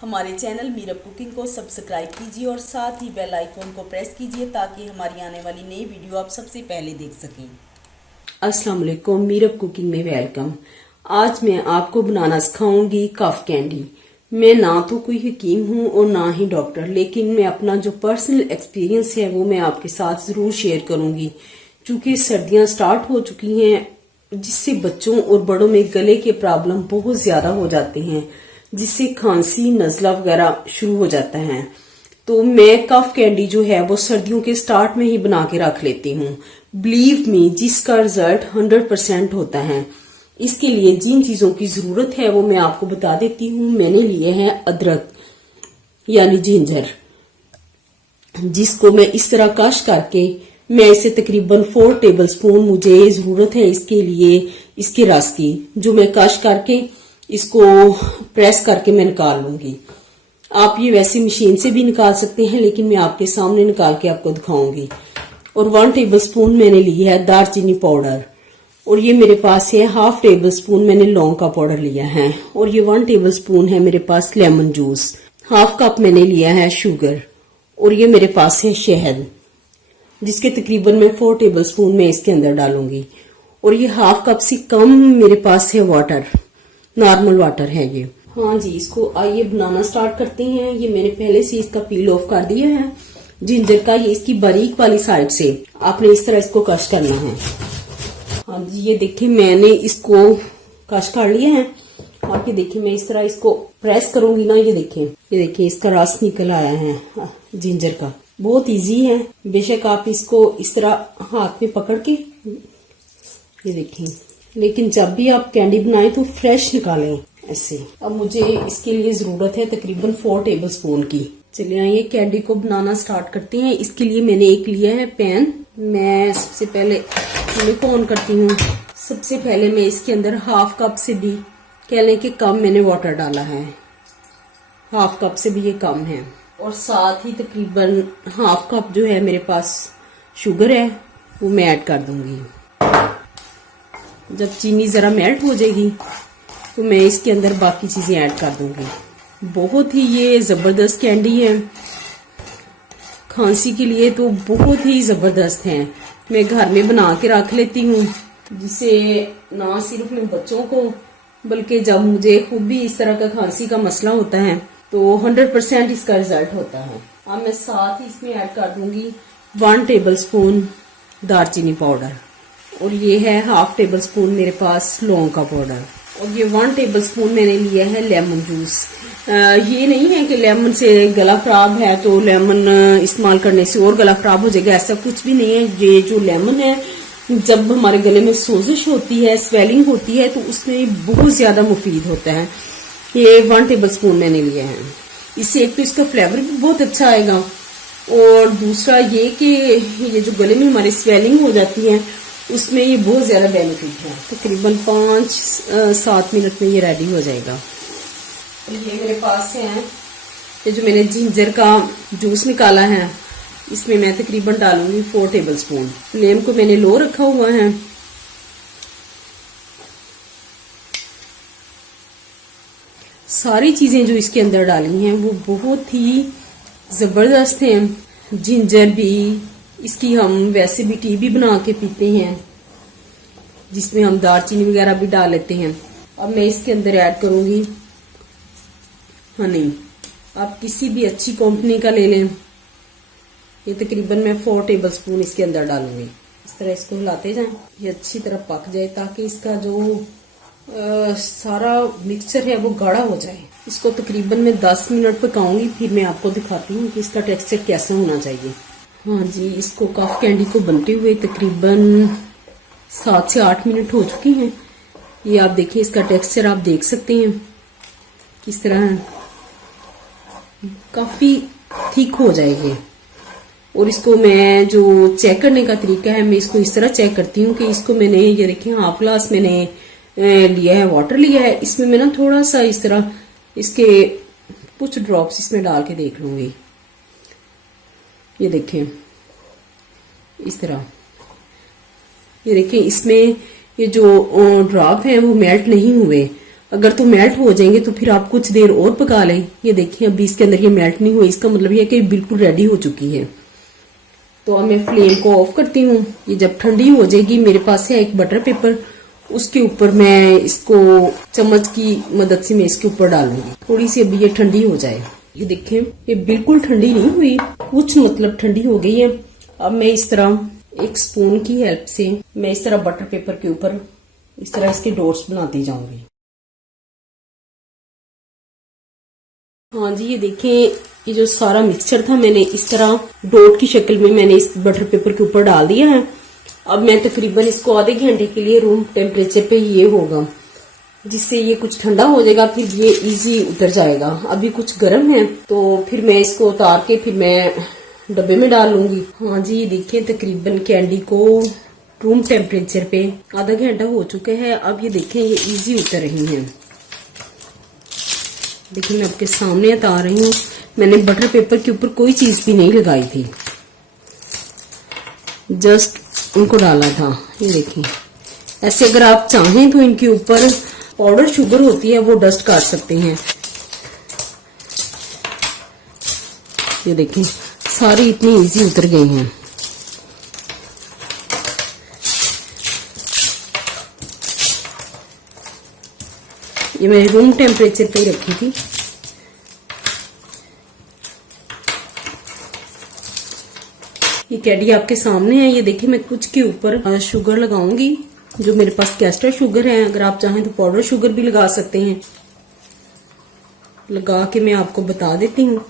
हमारे channel Meerab cooking को subscribe कीजिए और साथ ही बेल आइकॉन को प्रेस कीजिए ताकि हमारी आने वाली नई वीडियो आप सबसे पहले देख सकें। अस्सलाम वालेकुम, मीरब कुकिंग में वेलकम। आज मैं आपको बनाना सिखाऊंगी कफ कैंडी। मैं ना तो कोई हकीम हूँ और ना ही डॉक्टर, लेकिन मैं अपना जो पर्सनल एक्सपीरियंस है वो मैं आपके साथ जरूर शेयर करूंगी। चूंकि सर्दियां स्टार्ट हो चुकी हैं जिससे बच्चों और बड़ों में गले के प्रॉब्लम बहुत ज्यादा हो जाते हैं, जिससे खांसी नजला वगैरह शुरू हो जाता है। तो मैं कफ कैंडी जो है वो सर्दियों के स्टार्ट में ही बना के रख लेती हूँ। बिलीव मी, जिसका रिजल्ट 100% होता है। इसके लिए जिन चीजों की जरूरत है वो मैं आपको बता देती हूँ। मैंने लिए हैं अदरक यानी जिंजर, जिसको मैं इस तरह कश करके मैं इसे तकरीबन 4 टेबलस्पून मुझे जरूरत है इसके लिए इसके रस की, जो मैं कश करके इसको प्रेस करके मैं निकाल लूंगी। आप ये वैसे मशीन से भी निकाल सकते हैं, लेकिन मैं आपके सामने निकाल के आपको दिखाऊंगी। और 1 टेबलस्पून मैंने ली है दालचीनी पाउडर, और ये मेरे पास है 1/2 टेबलस्पून मैंने लौंग का पाउडर लिया है, और ये 1 टेबलस्पून है मेरे पास लेमन जूस। 1/2 कप मैंने लिया है शुगर, और ये मेरे पास है शहद, जिसके तकरीबन मैं 4 टेबलस्पून में इसके अंदर डालूंगी। और ये 1/2 कप से कम मेरे पास है वाटर, नॉर्मल वाटर है ये। हाँ जी, इसको आइए बनाना स्टार्ट करते हैं। ये मैंने पहले से इसका पील ऑफ कर दिया है जिंजर का। ये इसकी बारीक वाली साइड से आपने इस तरह इसको कश करना है। हाँ जी, ये देखिए मैंने इसको कश कर लिया है। आप ये देखिए मैं इस तरह इसको प्रेस करूंगी ना, ये देखिए इसका रस निकल आया है जिंजर का। बहुत इजी है, बेशक आप इसको इस तरह हाथ में पकड़ के ये देखिए, लेकिन जब भी आप कैंडी बनाएं तो फ्रेश निकालें ऐसे। अब मुझे इसके लिए जरूरत है तकरीबन 4 टेबलस्पून की। चलिए आइए कैंडी को बनाना स्टार्ट करते हैं। इसके लिए मैंने एक लिया है पैन। मैं सबसे पहले चूल्हे को ऑन करती हूँ। सबसे पहले मैं इसके अंदर 1/2 कप से भी कह लें कि कम मैंने वाटर डाला है। 1/2 कप से भी ये कम है। और साथ ही तकरीबन 1/2 कप जो है मेरे पास शुगर है वो मैं ऐड कर दूंगी। जब चीनी जरा मेल्ट हो जाएगी तो मैं इसके अंदर बाकी चीजें ऐड कर दूंगी। बहुत ही ये जबरदस्त कैंडी है, खांसी के लिए तो बहुत ही जबरदस्त है। मैं घर में बना के रख लेती हूँ, जिससे ना सिर्फ मैं बच्चों को बल्कि जब मुझे खुद भी इस तरह का खांसी का मसला होता है तो 100% इसका रिजल्ट होता है। अब मैं साथ ही इसमें ऐड कर दूंगी 1 टेबलस्पून दालचीनी पाउडर, और ये है 1/2 टेबलस्पून मेरे पास लौंग का पाउडर, और ये 1 टेबलस्पून मैंने लिया है लेमन जूस। ये नहीं है कि लेमन से गला खराब है तो लेमन इस्तेमाल करने से और गला खराब हो जाएगा, ऐसा कुछ भी नहीं है। ये जो लेमन है, जब हमारे गले में सोजिश होती है, स्वेलिंग होती है, तो उसमें बहुत ज्यादा मुफीद होता है। ये 1 टेबलस्पून मैंने लिया है। इससे एक तो इसका फ्लेवर भी बहुत अच्छा आएगा, और दूसरा ये कि ये जो गले में हमारी स्वेलिंग हो जाती है उसमें ये बहुत ज्यादा बेनिफिट है। तकरीबन 5-7 मिनट में ये रेडी हो जाएगा। ये मेरे पास है ये जो मैंने जिंजर का जूस निकाला है, इसमें मैं तकरीबन डालूंगी 4 टेबलस्पून। फ्लेम को मैंने लो रखा हुआ है। सारी चीजें जो इसके अंदर डाली हैं वो बहुत ही जबरदस्त हैं। जिंजर भी, इसकी हम वैसे भी टी भी बना के पीते हैं, जिसमें हम दालचीनी वगैरह भी डाल लेते हैं। अब मैं इसके अंदर ऐड करूंगी हनी। आप किसी भी अच्छी कंपनी का ले लें। ये तकरीबन मैं 4 टेबलस्पून इसके अंदर डालूंगी। इस तरह इसको हिलाते जाएं, ये अच्छी तरह पक जाए ताकि इसका जो सारा मिक्सचर है वो गाढ़ा हो जाए। इसको तकरीबन मैं 10 मिनट पकाऊंगी, फिर मैं आपको दिखाती हूँ कि इसका टेक्सचर कैसा होना चाहिए। हाँ जी, इसको कफ कैंडी को बनते हुए तकरीबन 7 से 8 मिनट हो चुके हैं। ये आप देखिए, इसका टेक्सचर आप देख सकते हैं किस तरह है, काफी थिक हो जाएगी। और इसको मैं जो चेक करने का तरीका है, मैं इसको इस तरह चेक करती हूँ कि इसको मैंने ये देखिए 1/2 ग्लास मैंने लिया है, वाटर लिया है। इसमें मैं ना थोड़ा सा इस तरह इसके कुछ ड्रॉप्स इसमें डाल के देख लूंगी। ये देखें इस तरह, ये देखें इसमें ये जो ड्रॉप है वो मेल्ट नहीं हुए, अगर तो मेल्ट हो जाएंगे तो फिर आप कुछ देर और पका लें। ये देखिए अभी इसके अंदर ये मेल्ट नहीं हुई, इसका मतलब ये कि बिल्कुल रेडी हो चुकी है। तो अब मैं फ्लेम को ऑफ करती हूँ। ये जब ठंडी हो जाएगी, मेरे पास है एक बटर पेपर, उसके ऊपर मैं इसको चम्मच की मदद से मैं इसके ऊपर डालूंगी। थोड़ी सी अभी ये ठंडी हो जाए। ये देखें ये बिल्कुल ठंडी नहीं हुई, कुछ मतलब ठंडी हो गई है। अब मैं इस तरह एक स्पून की हेल्प से मैं इस तरह बटर पेपर के ऊपर इस तरह इसके डॉट्स बनाती जाऊंगी। हाँ जी, ये देखें ये जो सारा मिक्सचर था मैंने इस तरह डॉट की शक्ल में मैंने इस बटर पेपर के ऊपर डाल दिया है। अब मैं तकरीबन इसको आधे घंटे के लिए रूम टेम्परेचर पे ये होगा, जिससे ये कुछ ठंडा हो जाएगा, फिर ये इजी उतर जाएगा। अभी कुछ गर्म है तो फिर मैं इसको उतार के फिर मैं डब्बे में डाल लूंगी। हाँ जी, ये देखिए तकरीबन कैंडी को रूम टेम्परेचर पे आधा घंटा हो चुका है। अब ये देखें ये इजी उतर रही हैं। देखिए मैं आपके सामने उतार रही हूँ। मैंने बटर पेपर के ऊपर कोई चीज भी नहीं लगाई थी, जस्ट उनको डाला था। ये देखिए ऐसे अगर आप चाहें तो इनके ऊपर पाउडर शुगर होती है वो डस्ट कर सकते हैं। ये देखिए सारी इतनी इजी उतर गई हैं। ये मैंने रूम टेम्परेचर पे ही रखी थी। ये कैंडी आपके सामने है। ये देखिए मैं कुछ के ऊपर शुगर लगाऊंगी, जो मेरे पास कैस्टर शुगर है। अगर आप चाहें तो पाउडर शुगर भी लगा सकते हैं। लगा के मैं आपको बता देती हूँ,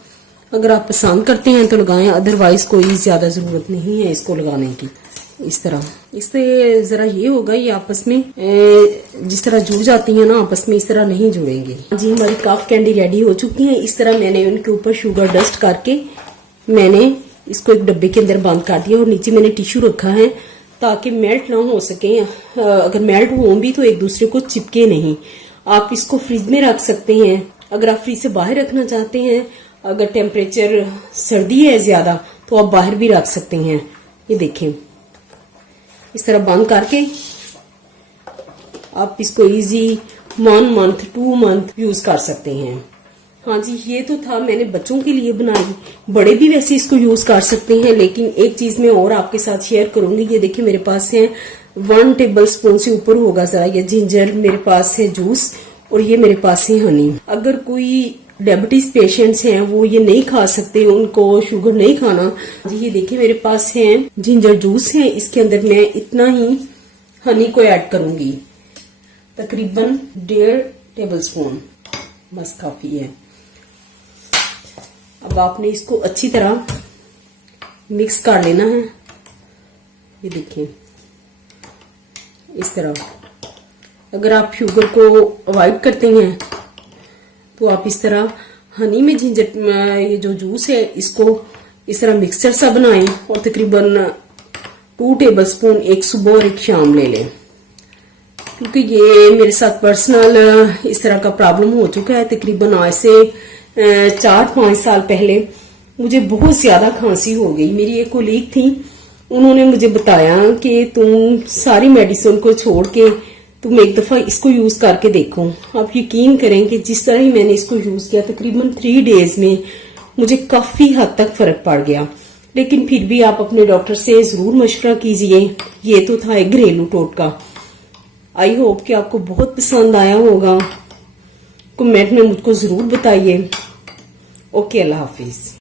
अगर आप पसंद करते हैं तो लगाएं, अदरवाइज कोई ज्यादा जरूरत नहीं है इसको लगाने की। इस तरह इससे जरा ये होगा, ये आपस में जिस तरह जुड़ जाती है ना आपस में, इस तरह नहीं जुड़ेंगे। जी हमारी काफ कैंडी रेडी हो चुकी है। इस तरह मैंने उनके ऊपर शुगर डस्ट करके मैंने इसको एक डब्बे के अंदर बंद कर दिया और नीचे मैंने टिश्यू रखा है ताकि मेल्ट ना हो सके। अगर मेल्ट हो भी तो एक दूसरे को चिपके नहीं। आप इसको फ्रिज में रख सकते हैं, अगर आप फ्रिज से बाहर रखना चाहते हैं, अगर टेम्परेचर सर्दी है ज्यादा तो आप बाहर भी रख सकते हैं। ये देखें इस तरह बंद करके आप इसको इजी 1 मंथ 2 मंथ यूज कर सकते हैं। हाँ जी, ये तो था मैंने बच्चों के लिए बनाई, बड़े भी वैसे इसको यूज कर सकते हैं। लेकिन एक चीज मैं और आपके साथ शेयर करूंगी। ये देखिए मेरे पास है 1 टेबल स्पून से ऊपर होगा जरा ये जिंजर, मेरे पास है जूस, और ये मेरे पास है हनी। अगर कोई डायबिटीज पेशेंट्स हैं वो ये नहीं खा सकते, उनको शुगर नहीं खाना। जी ये देखिए मेरे पास है जिंजर जूस है, इसके अंदर मैं इतना ही हनी को ऐड करूंगी, तकरीबन 1.5 टेबल स्पून, बस काफी है। अब आपने इसको अच्छी तरह मिक्स कर लेना है। ये देखिए इस तरह। अगर आप शुगर को अवॉइड करते हैं तो आप इस तरह हनी में जिंजर ये जो जूस है इसको इस तरह मिक्सचर सा बनाएं और तकरीबन 2 टेबल स्पून एक सुबह और एक शाम ले लें। क्योंकि ये मेरे साथ पर्सनल इस तरह का प्रॉब्लम हो चुका है। तकरीबन आज से 4-5 साल पहले मुझे बहुत ज्यादा खांसी हो गई। मेरी एक कोलीग थी, उन्होंने मुझे बताया कि तुम सारी मेडिसिन को छोड़ के तुम एक दफा इसको यूज करके देखो। आप यकीन करें कि जिस तरह ही मैंने इसको यूज किया तकरीबन 3 डेज में मुझे काफी हद तक फर्क पड़ गया। लेकिन फिर भी आप अपने डॉक्टर से जरूर मशवरा कीजिए। ये तो था एक घरेलू टोटका। आई होप कि आपको बहुत पसंद आया होगा। कमेंट में मुझको जरूर बताइए। ओके, अल्लाह हाफिज।